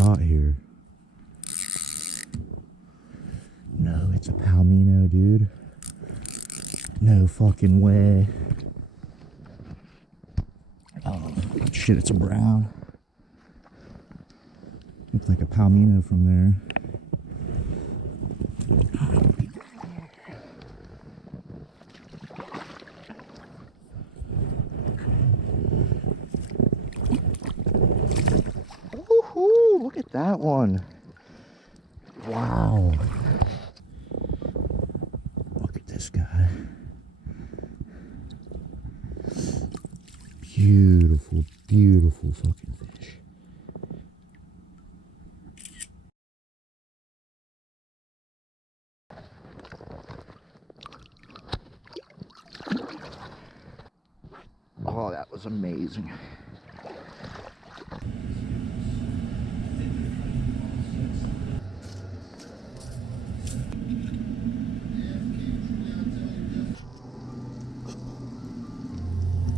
got here? No, it's a palomino, dude. No fucking way. Oh, shit, it's a brown. Looks like a palomino from there. Woohoo! Look at that one. Wow. Look at this guy. Beautiful, beautiful fucking fish. Oh, that was amazing.